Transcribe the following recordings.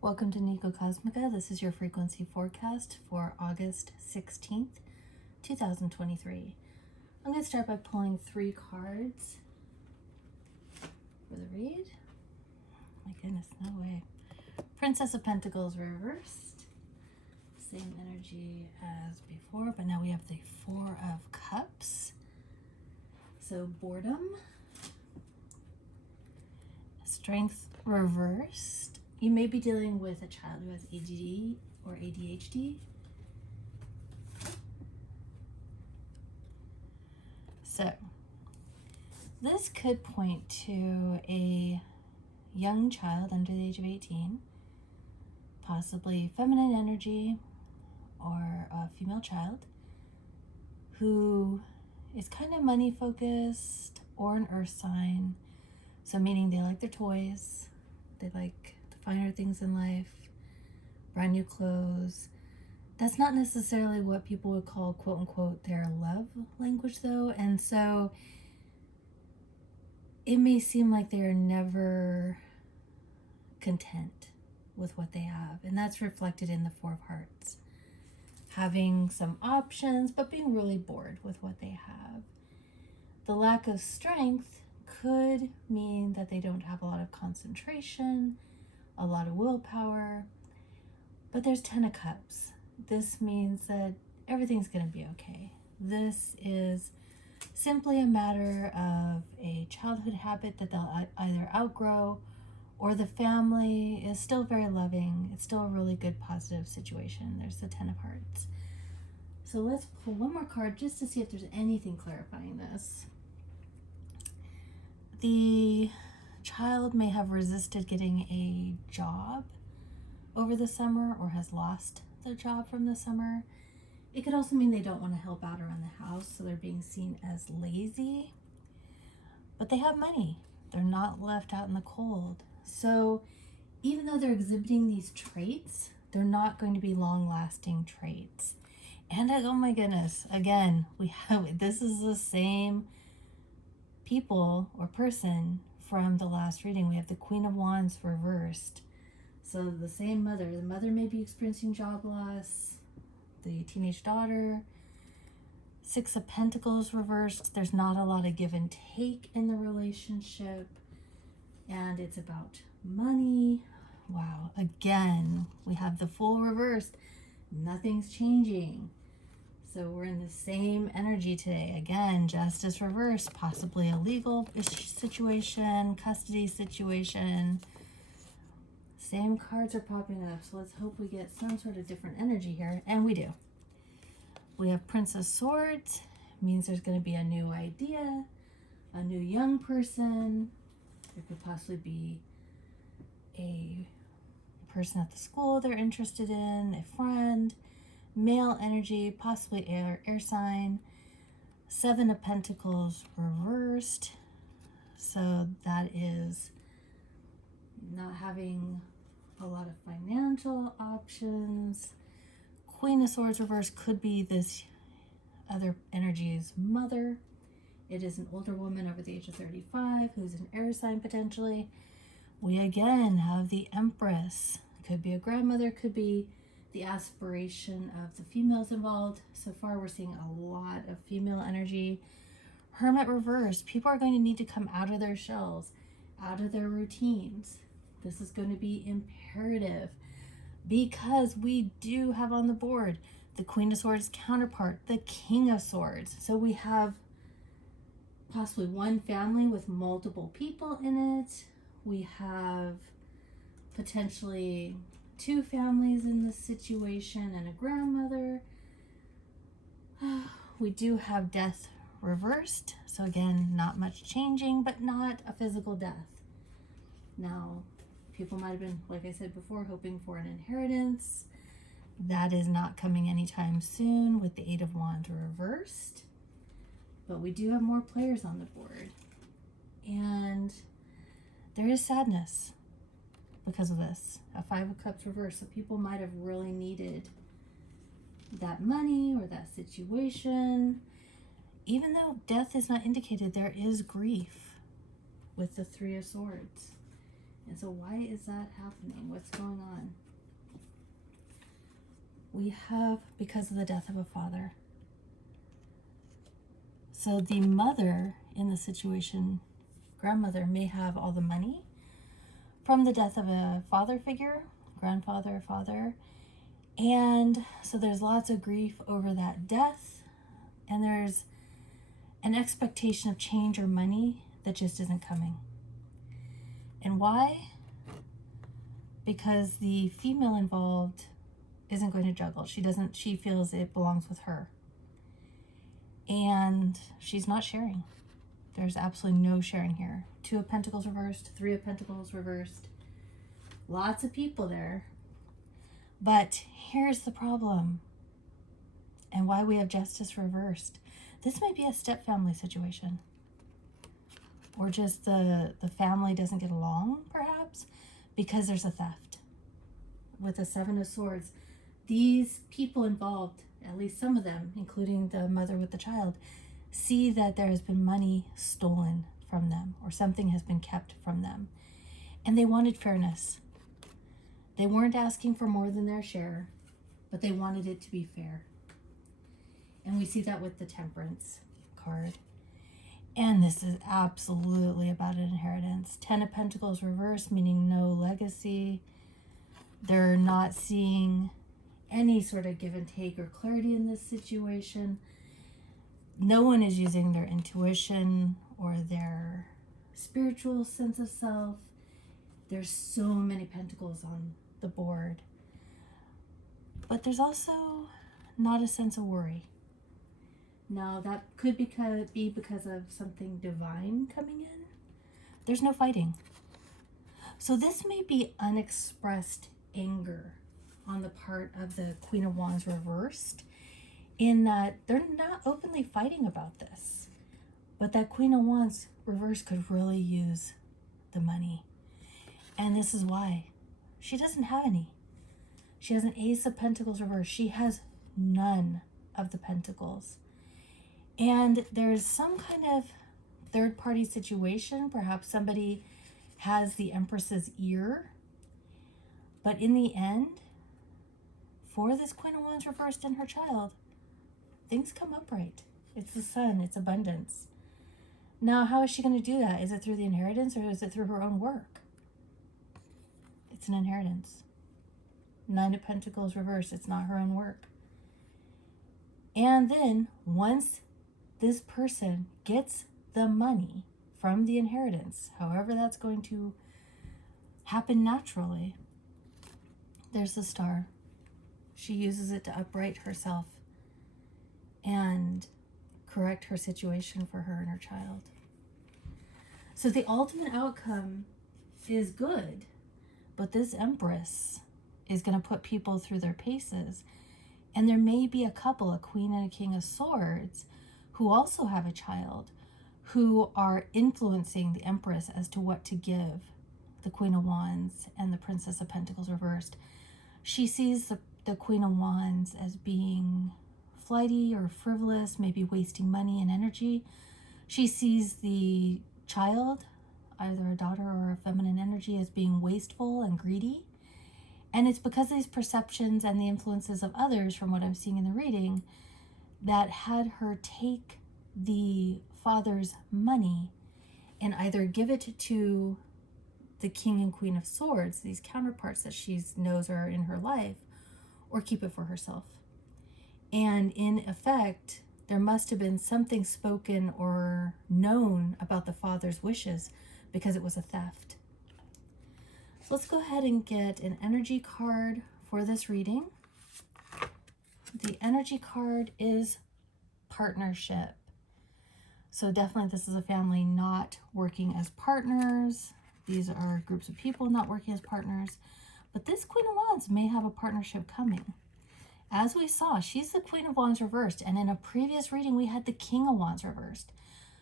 Welcome to NicoCosmica. This is your frequency forecast for August 16th, 2023. I'm going to start by pulling 3 cards for the read. My goodness, no way. Princess of Pentacles reversed. Same energy as before, but now we have the 4 of Cups. So boredom. Strength reversed. You may be dealing with a child who has ADD or ADHD. So this could point to a young child under the age of 18, possibly feminine energy or a female child who is kind of money focused or an earth sign. So meaning they like their toys, they like finer things in life, brand new clothes. That's not necessarily what people would call quote unquote their love language though. And so it may seem like they're never content with what they have. And that's reflected in the 4 of Hearts. Having some options, but being really bored with what they have. The lack of strength could mean that they don't have a lot of concentration, a lot of willpower, but there's 10 of Cups. This means that everything's going to be okay. This is simply a matter of a childhood habit that they'll either outgrow, or the family is still very loving. It's still a really good positive situation. There's the 10 of Hearts. So let's pull one more card just to see if there's anything clarifying this. The child may have resisted getting a job over the summer or has lost the job from the summer. It could also mean they don't want to help out around the house, so they're being seen as lazy. But they have money. They're not left out in the cold. So even though they're exhibiting these traits, they're not going to be long-lasting traits. And oh my goodness, again, this is the same people or person from the last reading. We have the Queen of Wands reversed. So the same mother. The mother may be experiencing job loss. The teenage daughter. 6 of Pentacles reversed. There's not a lot of give and take in the relationship. And it's about money. Wow. Again, we have the Fool reversed. Nothing's changing. So we're in the same energy today. Again, Justice reversed, possibly a legal situation, custody situation. Same cards are popping up, so let's hope we get some sort of different energy here, and we do. We have Prince of Swords, means there's going to be a new idea, a new young person. There could possibly be a person at the school they're interested in, a friend. Male energy, possibly air sign. 7 of Pentacles reversed. So that is not having a lot of financial options. Queen of Swords reversed could be this other energy's mother. It is an older woman over the age of 35 who's an air sign potentially. We again have the Empress. Could be a grandmother, could be the aspiration of the females involved. So far we're seeing a lot of female energy. Hermit reversed. People are going to need to come out of their shells, out of their routines. This is going to be imperative because we do have on the board the Queen of Swords counterpart, the King of Swords. So we have possibly one family with multiple people in it. We have potentially 2 families in this situation and a grandmother. We do have death reversed. So again, not much changing, but not a physical death. Now, people might have been, like I said before, hoping for an inheritance. That is not coming anytime soon with the 8 of Wands reversed. But we do have more players on the board. And there is sadness because of this. A 5 of Cups reversed. So people might have really needed that money or that situation. Even though death is not indicated, there is grief with the 3 of Swords. And so why is that happening? What's going on? We have, because of the death of a father. So the mother in the situation, grandmother, may have all the money from the death of a father figure, grandfather, father. And so there's lots of grief over that death. And there's an expectation of change or money that just isn't coming. And why? Because the female involved isn't going to juggle. She feels it belongs with her. And she's not sharing. There's absolutely no sharing here. 2 of Pentacles reversed, 3 of Pentacles reversed. Lots of people there. But here's the problem. And why we have Justice reversed. This may be a step-family situation. Or just the family doesn't get along, perhaps, because there's a theft. With the 7 of Swords, these people involved, at least some of them, including the mother with the child, see that there has been money stolen from them, or something has been kept from them. And they wanted fairness. They weren't asking for more than their share, but they wanted it to be fair. And we see that with the Temperance card. And this is absolutely about an inheritance. 10 of Pentacles reversed, meaning no legacy. They're not seeing any sort of give and take or clarity in this situation. No one is using their intuition or their spiritual sense of self. There's so many pentacles on the board. But there's also not a sense of worry. Now, that could be because of something divine coming in. There's no fighting. So this may be unexpressed anger on the part of the Queen of Wands reversed, in that they're not openly fighting about this. But that Queen of Wands reversed could really use the money. And this is why. She doesn't have any. She has an Ace of Pentacles reversed. She has none of the Pentacles. And there's some kind of third-party situation. Perhaps somebody has the Empress's ear. But in the end, for this Queen of Wands reversed and her child, things come upright. It's the Sun. It's abundance. Now, how is she going to do that? Is it through the inheritance or is it through her own work? It's an inheritance. 9 of Pentacles reversed. It's not her own work. And then, once this person gets the money from the inheritance, however that's going to happen naturally, there's the Star. She uses it to upright herself and correct her situation for her and her child. So the ultimate outcome is good, but this Empress is going to put people through their paces. And there may be a couple, a Queen and a King of Swords, who also have a child, who are influencing the Empress as to what to give the Queen of Wands and the Princess of Pentacles reversed. She sees the Queen of Wands as being flighty or frivolous, maybe wasting money and energy. She sees the child, either a daughter or a feminine energy, as being wasteful and greedy. And it's because of these perceptions and the influences of others, from what I'm seeing in the reading, that had her take the father's money and either give it to the King and Queen of Swords, these counterparts that she knows are in her life, or keep it for herself. And in effect, there must have been something spoken or known about the father's wishes, because it was a theft. So let's go ahead and get an energy card for this reading. The energy card is partnership. So definitely this is a family not working as partners. These are groups of people not working as partners. But this Queen of Wands may have a partnership coming. As we saw, she's the Queen of Wands reversed. And in a previous reading, we had the King of Wands reversed.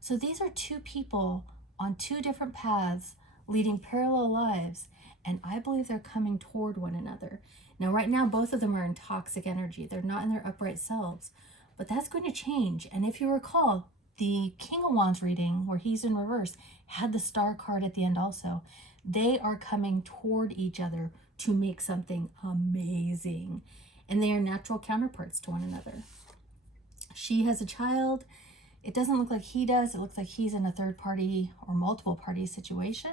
So these are 2 people on 2 different paths leading parallel lives. And I believe they're coming toward one another. Now, right now, both of them are in toxic energy. They're not in their upright selves. But that's going to change. And if you recall, the King of Wands reading, where he's in reverse, had the Star card at the end also. They are coming toward each other to make something amazing. And they are natural counterparts to one another. She has a child. It doesn't look like he does. It looks like he's in a third party or multiple party situation.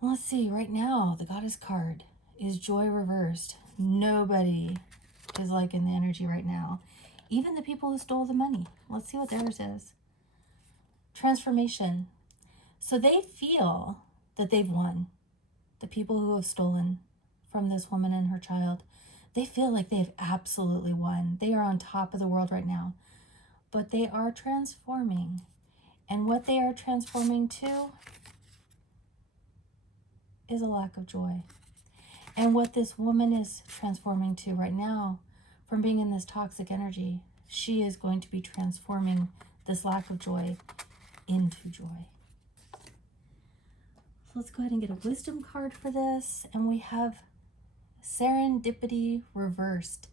Let's see, right now, the Goddess card is joy reversed. Nobody is liking the energy right now. Even the people who stole the money. Let's see what theirs is. Transformation. So they feel that they've won. The people who have stolen from this woman and her child, they feel like they've absolutely won. They are on top of the world right now. But they are transforming. And what they are transforming to is a lack of joy. And what this woman is transforming to right now, from being in this toxic energy, she is going to be transforming this lack of joy into joy. So let's go ahead and get a wisdom card for this. And we have serendipity reversed.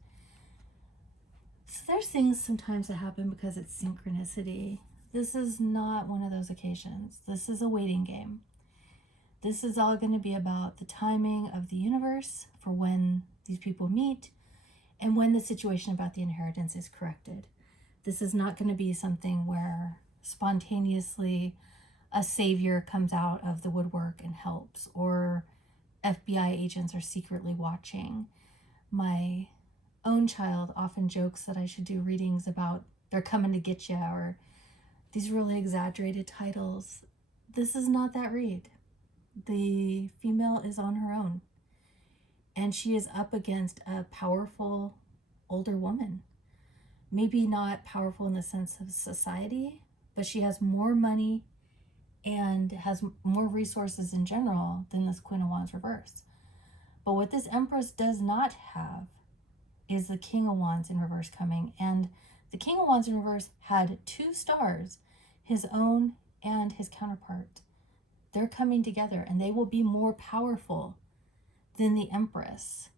So there's things sometimes that happen because it's synchronicity. This is not one of those occasions. This is a waiting game. This is all going to be about the timing of the universe for when these people meet and when the situation about the inheritance is corrected. This is not going to be something where spontaneously a savior comes out of the woodwork and helps, or FBI agents are secretly watching. My own child often jokes that I should do readings about they're coming to get you, or these really exaggerated titles. This is not that read. The female is on her own, and she is up against a powerful older woman. Maybe not powerful in the sense of society, but she has more money and has more resources in general than this Queen of Wands reverse. But what this Empress does not have is the King of Wands in reverse coming. And the King of Wands in reverse had 2 stars, his own and his counterpart. They're coming together, and they will be more powerful than the Empress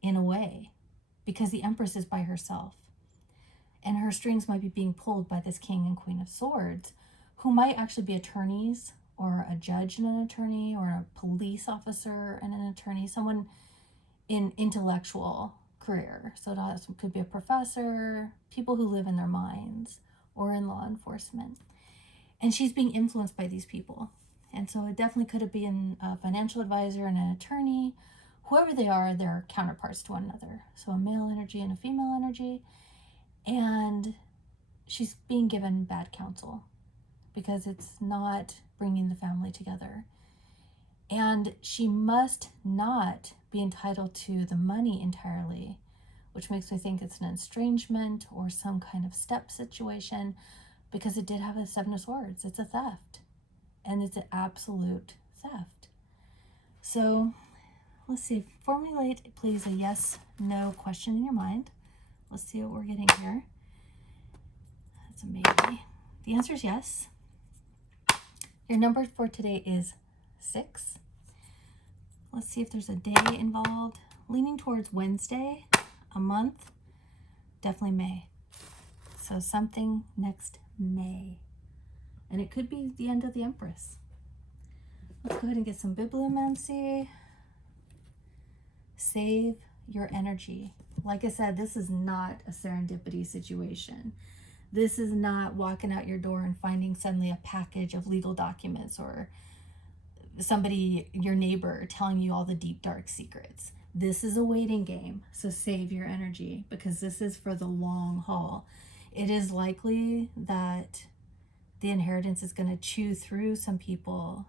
in a way, because the Empress is by herself. And her strings might be being pulled by this King and Queen of Swords, who might actually be attorneys, or a judge and an attorney, or a police officer and an attorney, someone in intellectual career. So that could be a professor, people who live in their minds, or in law enforcement. And she's being influenced by these people. And so it definitely could have been a financial advisor and an attorney. Whoever they are, they're counterparts to one another. So a male energy and a female energy. And she's being given bad counsel because it's not bringing the family together. And she must not be entitled to the money entirely, which makes me think it's an estrangement or some kind of step situation, because it did have a 7 of Swords. It's a theft. And it's an absolute theft. So let's see. Formulate, please, a yes, no question in your mind. Let's see what we're getting here. That's a maybe. The answer is yes. Your number for today is 6. Let's see if there's a day involved. Leaning towards Wednesday, a month, definitely May. So something next May. And it could be the end of the Empress. Let's go ahead and get some bibliomancy. Save your energy. Like I said, this is not a serendipity situation. This is not walking out your door and finding suddenly a package of legal documents, or somebody, your neighbor, telling you all the deep, dark secrets. This is a waiting game. So save your energy, because this is for the long haul. It is likely that the inheritance is going to chew through some people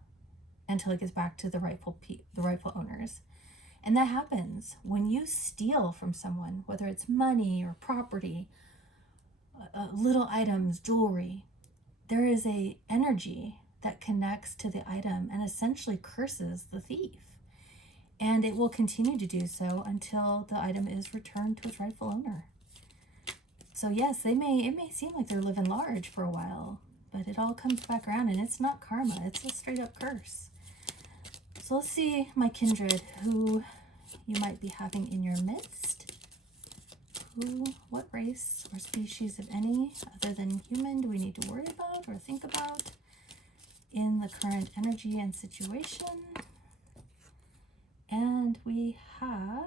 until it gets back to the rightful owners. And that happens when you steal from someone, whether it's money or property, little items, jewelry. There is a energy that connects to the item and essentially curses the thief. And it will continue to do so until the item is returned to its rightful owner. So yes, it may seem like they're living large for a while, but it all comes back around, and it's not karma. It's a straight up curse. So let's see, my kindred, who you might be having in your midst. What race or species, if any, other than human, do we need to worry about or think about? in the current energy and situation. And we have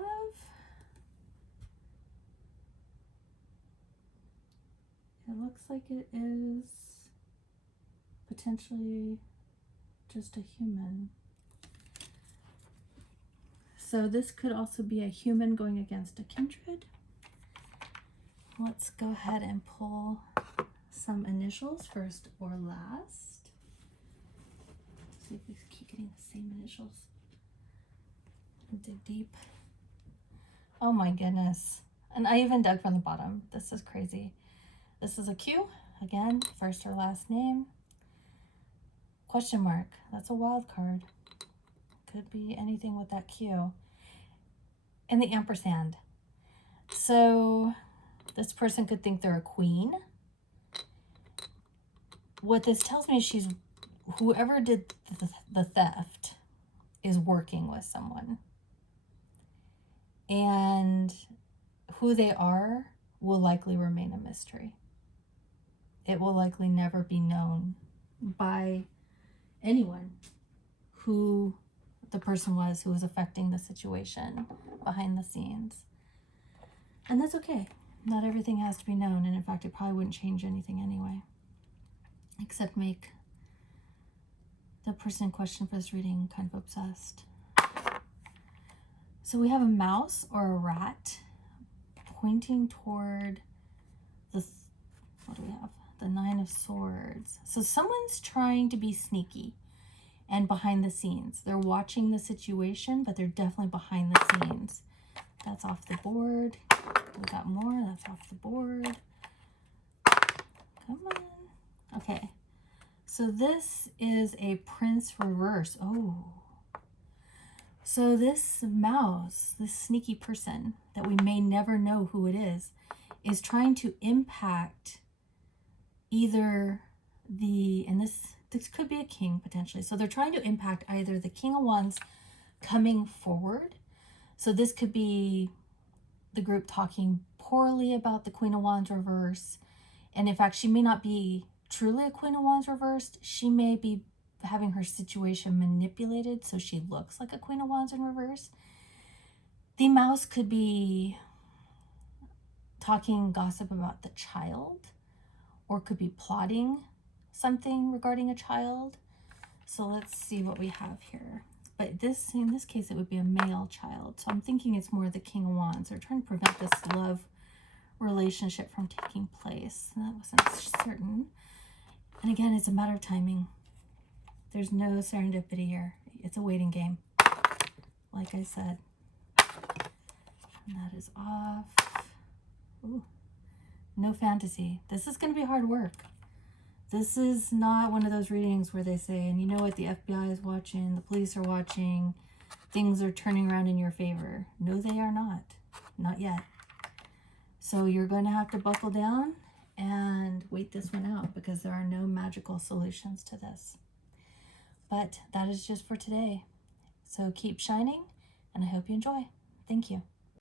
it looks like it is potentially just a human. So this could also be a human going against a kindred. Let's go ahead and pull some initials, first or last. See if we keep getting the same initials. Dig deep. Oh my goodness. And I even dug from the bottom. This is crazy. This is a Q. Again, first or last name. Question mark. That's a wild card. Could be anything with that Q. And the ampersand. So this person could think they're a queen. What this tells me is whoever did the theft is working with someone. And who they are will likely remain a mystery. It will likely never be known by anyone who the person was who was affecting the situation behind the scenes. And that's okay. Not everything has to be known. And in fact, it probably wouldn't change anything anyway, except make the person in question for this reading kind of obsessed. So we have a mouse or a rat pointing toward what do we have? The Nine of Swords. So someone's trying to be sneaky and behind the scenes. They're watching the situation, but they're definitely behind the scenes. That's off the board. We got more. That's off the board. Come on. Okay. So this is a Prince reverse. Oh. So this mouse, this sneaky person that we may never know who it is trying to impact either and this could be a king potentially. So they're trying to impact either the King of Wands coming forward. So this could be the group talking poorly about the Queen of Wands reverse. And in fact, she may not be truly a Queen of Wands reversed. She may be having her situation manipulated so she looks like a Queen of Wands in reverse. The mouse could be talking gossip about the child, or could be plotting something regarding a child. So let's see what we have here. But in this case, it would be a male child. So I'm thinking it's more the King of Wands. They're trying to prevent this love relationship from taking place. And that wasn't certain. And again, it's a matter of timing. There's no serendipity here. It's a waiting game, like I said. And that is off. Ooh, no fantasy. This is going to be hard work. This is not one of those readings where they say, and you know what, the FBI is watching, the police are watching, things are turning around in your favor. No, they are not. Not yet. So you're going to have to buckle down and wait this one out, because there are no magical solutions to this. But that is just for today. So keep shining, and I hope you enjoy. Thank you.